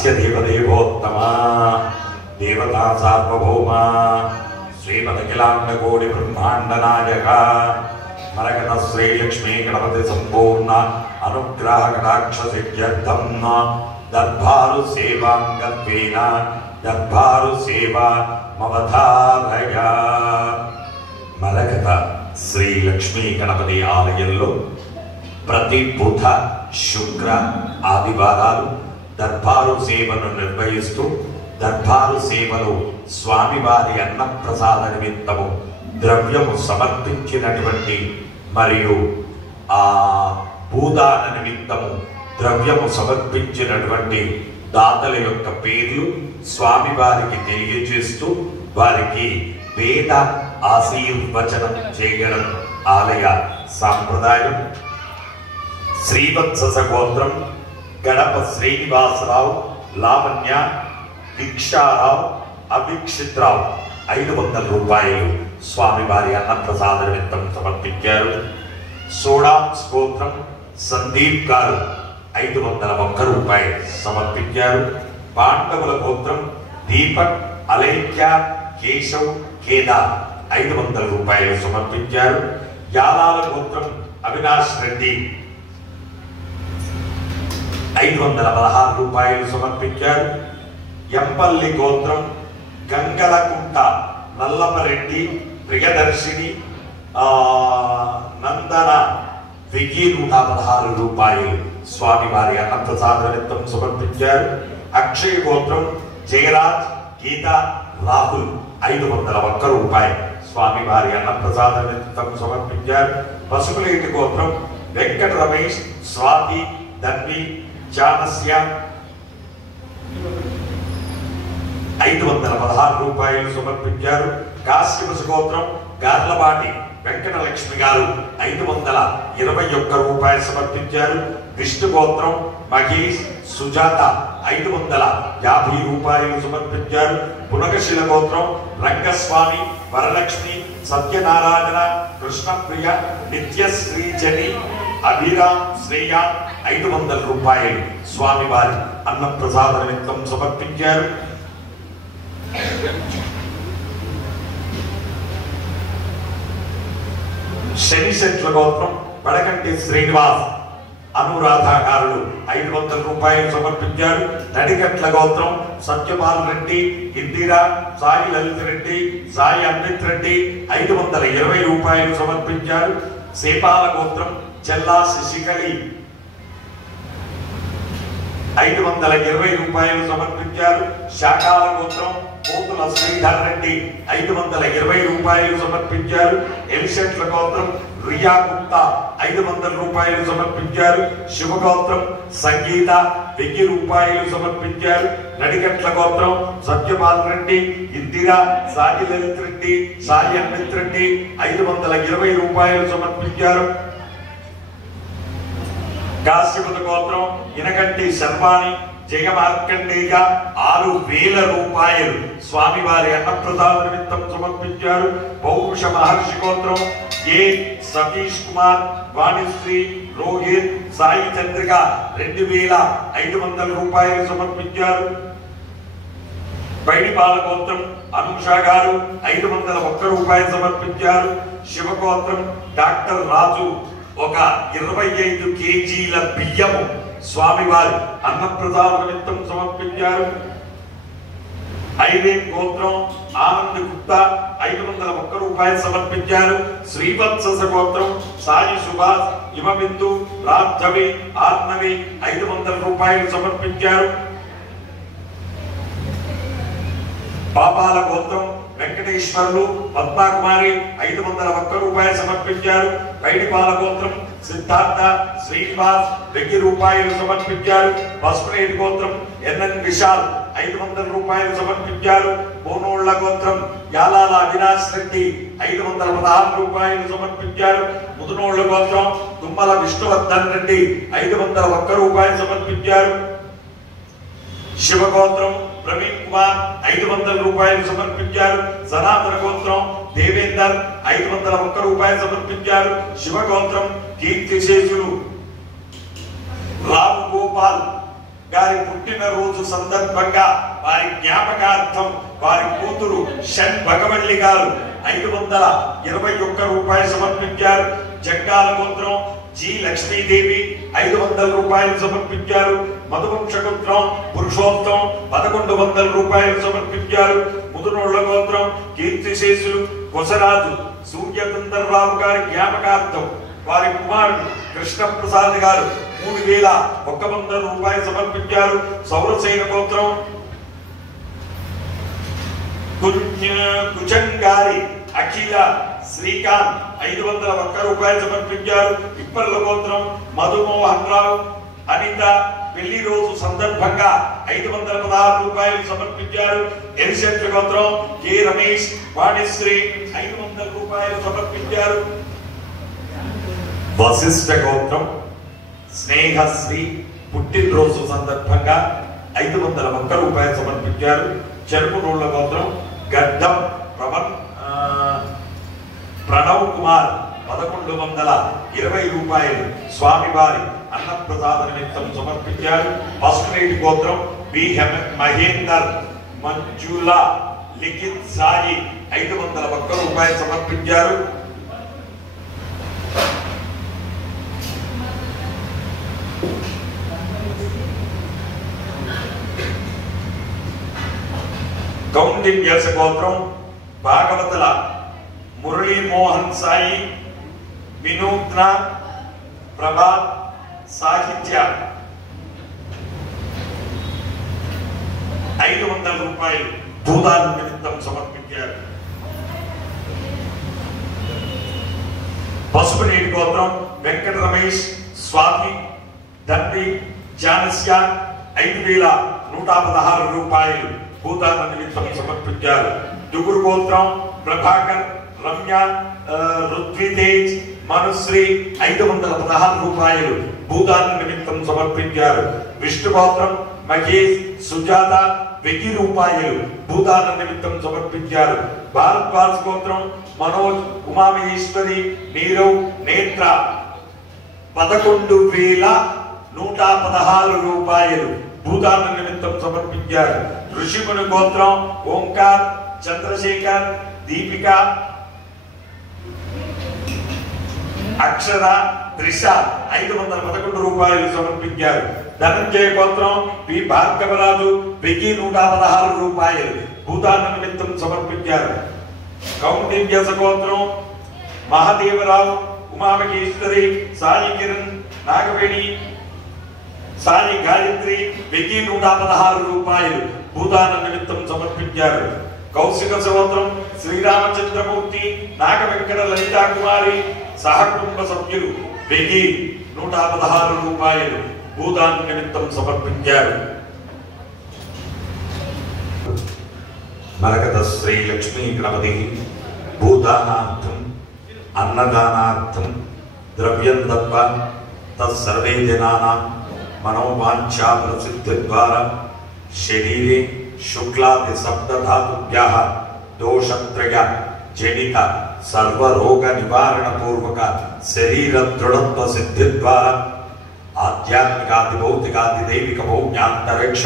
अस्य देवदेवोत्तमा देवता सार्वभौमा श्रीमदखिलाण्डकोटि ब्रह्माण्ड नायक मरकत श्री लक्ष्मी गणपति संपूर्ण अनुग्रह कटाक्ष सिद्ध्यर्थं दर्भारु सेवांगत्वेन दर्भारु सेवा मवधारय। मरकत श्री लक्ष्मी गणपति आलयंलो प्रति बुध शुक्र आदिवारालु दर्भारु సేవను నిర్వహిస్తూ దర్బారు సేవలో స్వామివారి అన్న ప్రసాద నిమిత్తము ద్రవ్యము సమర్పించినటువంటి మరియు ఆ భూదాన నిమిత్తము ద్రవ్యము సమర్పించినటువంటి దాతల యొక్క పేర్లు స్వామివారికి తెలియజేస్తూ వారికి వేద ఆశీర్వచనం చేయడం ఆలయ సాంప్రదాయం। శ్రీవత్స గోత్రం గణప శ్రీనివాసరావు, లావణ్య, దీక్షారావు, అభిక్షిత్రావు 500 రూపాయలు స్వామివారి అన్నప్రసాద నిమిత్తం సమర్పించారు। సోడాం స్తోత్రం సందీప్ గారు 501 రూపాయలు సమర్పించారు। పాండవుల గోత్రం దీపక్, అలేఖ్య, కేశవ్, కేదార్ 500 రూపాయలు సమర్పించారు। యాలాల గోత్రం అవినాష్ రెడ్డి 516 రూపాయలు సమర్పించారు। ఎంపల్లి గోత్రం గంగలకుంట నల్లమరెడ్డి, ప్రియదర్శిని, నందన 1116 రూపాయలు స్వామివారి అన్నప్రసాద నిమిత్తం సమర్పించారు। అక్షయ గోత్రం జయరాజ్, గీత, రాహుల్ 501 రూపాయలు స్వామివారి అన్నప్రసాద నిమిత్తం సమర్పించారు। పసుపులేటి గోత్రం వెంకట రమేష్, స్వాతి, ధన్వి, చానస్య 516 రూపాయలు సమర్పించారు। కాశ్యప గోత్రం గార్లపాటి వెంకటలక్ష్మి గారు 521 రూపాయలు సమర్పించారు। విష్ణు గోత్రం మహేష్, సుజాత 550 రూపాయలు సమర్పించారు। పునగశిల గోత్రం రంగస్వామి, వరలక్ష్మి, సత్యనారాయణ, కృష్ణప్రియ, నిత్యశ్రీజని, అభిరామ్, శ్రేయ 500 రూపాయలు స్వామివారి అన్నప్రసాద నిమిత్తం సమర్పించారు। శనిశెట్ల గోత్రం పడకంటి శ్రీనివాస్, అనురాధాకారులు 500 రూపాయలు సమర్పించారు। నడికట్ల గోత్రం సత్యపాల్ రెడ్డి, ఇందిరా, సాయి లలిత రెడ్డి, సాయి అమృత్ రెడ్డి 520 రూపాయలు సమర్పించారు। సేపాల గోత్రం చెల్లా శశికళి 520 రూపాయలు సమర్పించారు। శాఖాల గోత్రం పోతుల శ్రీధర్ రెడ్డి 520 రూపాయలు సమర్పించారు। ఎలిషెట్ల గోత్రం రియా గుప్తా 500 రూపాయలు సమర్పించారు। శివగోత్రం సంగీత 1000 రూపాయలు సమర్పించారు। నడికట్ల గోత్రం సత్యపాల్ రెడ్డి, ఇందిరా, సాయి లలిత రెడ్డి, సాయి అమృత్ రెడ్డి 520 రూపాయలు సమర్పించారు। కాశ్యపత గోత్రం ఇనకంటి శర్వాణి, జయ మార్కండేయ 6000 రూపాయలు స్వామివారి అన్నప్రసాద నిమిత్తం సమర్పించారు। పౌరుష మహర్షి గోత్రం ఏ సతీష్ కుమార్, వాణిశ్రీ, రోహిత్, సాయి చంద్రిక 2500 రూపాయలు సమర్పించారు। పైడిపాల గోత్రం అనుష గారు 501 రూపాయలు సమర్పించారు। శివగోత్రం డాక్టర్ రాజు 25 కేజీల బియ్యము స్వామివారి అన్నప్రసాద నిమిత్తం సమర్పించారు। ఐదేం గోత్రం ఆనంద్ గుప్తా 501 రూపాయలు సమర్పించారు। శ్రీవత్స గోత్రం సాయి సుభాష్, హిమబిందు, రాజ్జవి, ఆర్నవి 500 రూపాయలు సమర్పించారు। పాపాల గోత్రం వెంకటేశ్వర్లు, పద్మాకుమారి 501 రూపాయలు సమర్పించారు। పైడిపాల గోత్రం సిద్ధార్థ, శ్రీనివాస్ 1000 రూపాయలు సమర్పించారు। పసుపునేటి గోత్రం ఎన్ఎన్ విశాల్ 500 రూపాయలు సమర్పించారు। బోనోళ్ల గోత్రం యాలాల అవినాష్ రెడ్డి 516 రూపాయలు సమర్పించారు। ముదునోళ్ల గోత్రం తుమ్మల విష్ణువర్ధన్ రెడ్డి 501 రూపాయలు సమర్పించారు। శివగోత్రం ప్రవీణ్ కుమార్ 500 రూపాయలు సమర్పించారు। సనాతన గోత్రం దేవేందర్ 501 రూపాయలు సమర్పించారు। శివగోత్రం కీర్తిశేషులు రామ్ గోపాల్ గారి పుట్టినరోజు సందర్భంగా వారి జ్ఞాపకార్థం వారి కూతురు షణ్ భగవల్లి గారు 521 రూపాయలు సమర్పించారు. జంగాల గోత్రం జి లక్ష్మీదేవి 500 రూపాయలు సమర్పించారు. మధువంశ గోత్రం పురుషోత్తం 1100 రూపాయలు సమర్పించారు. ముదునోళ్ల గోత్రం కీర్తిశేషులు కొసరాజు సూర్యచంద్రరావు గారి జ్ఞాపకార్థం వారి కుమారుడు కృష్ణప్రసాద్ గారు 3100 రూపాయలు సమర్పించారు. సౌరసేన గోత్రం కుచంగారి అఖిల శ్రీకాంత్ 501 రూపాయలు సమర్పించారు. ఇప్పర్ల గోత్రం మధుమోహన్ రావు అనిత పెళ్లి రోజు సందర్భంగా 516 రూపాయలు సమర్పించారు. ఎలిసెంట్ల గోత్రం కె రమేష్ వాణిశ్రీ 500 రూపాయలు సమర్పించారు. వశిష్ఠ గోత్రం స్నేహశ్రీ పుట్టినరోజు సందర్భంగా 501 రూపాయలు సమర్పించారు. చెరుకునోళ్ల గోత్రం గడ్డం ప్రణవ్ కుమార్ 1120 రూపాయలు స్వామివారి అన్నప్రసాద నిమిత్తం సమర్పించారు. పసుపునేటి గోత్రం బి మహేందర్ మంజుల లిఖిత్ సాయి 501 రూపాయలు సమర్పించారు. కౌండిన్య గోత్రం భాగవతుల మురళీ మోహన్ సాయి వినూత్న ప్రభా సాహిత్య 500 రూపాయలు భూదాన నిమిత్తం సమర్పించారు. పసుపునేటి గోత్రం వెంకట రమేష్ స్వామి దండి జానస్య 5116 రూపాయలు భూదాన నిమిత్తం సమర్పించారు. దుగురు గోత్రం ప్రభాకర్ రమ్య రుద్వితేజ్ మనుశ్రీ 516 రూపాయలు భూదాన నిమిత్తం సమర్పించారు. విష్ణు గోత్రం మహేష్ సుజాత 1000 రూపాయలు భూదాన నిమిత్తం సమర్పించారు. భారద్వాజ్ గోత్రం మనోజ్ ఉమామహేశ్వరి నీరవ్ నేత్ర 11,116 రూపాయలు భూదాన నిమిత్తం సమర్పించారు. ఋషిముని గోత్రం ఓంకార్ చంద్రశేఖర్ దీపిక అక్షర త్రిష 511 రూపాయలు సమర్పించారు. ధనంజయ గోత్రం పి భార్గవరాజు 1116 రూపాయలు భూదాన నిమిత్తం సమర్పించారు. కౌండిన్య గోత్రం మహాదేవరావు ఉమామహేశ్వరి సాయి కిరణ్ నాగవేణి సాయి గాయత్రి 1116 రూపాయలు భూదాన నిమిత్తం సమర్పించారు. కౌశిక గోత్రం శ్రీరామచంద్రమూర్తి నాగ వెంకట లలితా కుమారి సహకుటుంబ సభ్యులు 1116 రూపాయలు భూదాన నిమిత్తం సమర్పించారు. మరకత శ్రీ లక్ష్మీ గణపతి భూదానార్థం అన్నదానార్థం ద్రవ్యం దత్వా తత్సర్వే జనానాం మనోవాంఛా ప్రసిద్ధి ద్వారా శరీరే శుక్లాది సప్తధాతుభ్యః దోషత్రయ జనిత సర్వరోగ నివారణ పూర్వక శరీర దృఢత్వ సిద్ధి ద్వారా ఆధ్యాత్మికాది భౌతికాది దైవిక భౌమ్యాంతరిక్ష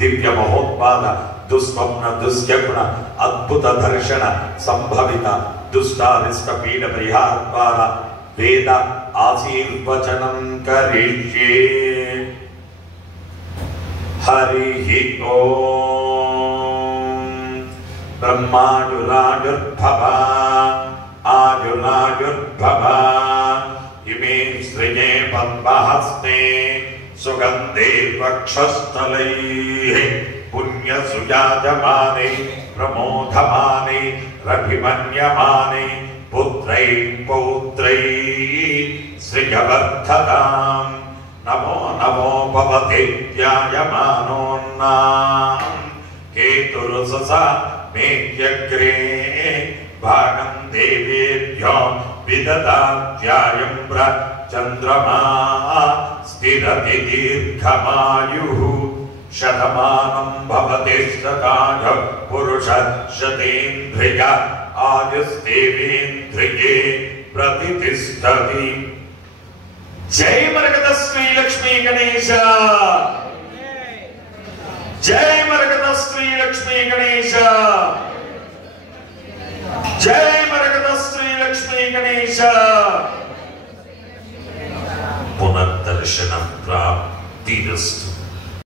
దివ్య మహోత్పాద దుస్వప్న దుశ్యగుణ అద్భుత దర్శన సంభవిత దుష్టారిష్ట పీడ పరిహార ద్వారా వేద ఆశీర్వచనం కరిష్యే. హరి ఓం. బ్రహ్మాయురాయుర్భవ ఆయురాయుర్భవ ఇమే శ్రియే పద్మహస్తే సుగంధే వక్షస్థలైః పుణ్యసుజాయమానే ప్రమోదమానే రభిమన్యమానే పుత్రై పౌత్రై శ్రియవర్ధతాం. నమో నమో భవతే ధ్యాయమానోన్నాం కేతురుససా మేత్యగ్రే భాగం దేవేభ్యో విదదాత్యాయం చంద్రమా స్థిరతి దీర్ఘమాయుః శతమానం భవతి శతాయ పురుష శతేంద్రియ ఆయుస్తేవేంద్రియే ప్రతిష్టతి. జై మరకత శ్రీ లక్ష్మీ గణేశ. జై మరకత శ్రీ లక్ష్మీ గణేశ, జై మరకత శ్రీ లక్ష్మీ గణేశ. పునర్దర్శన ప్రాప్తిరస్తు.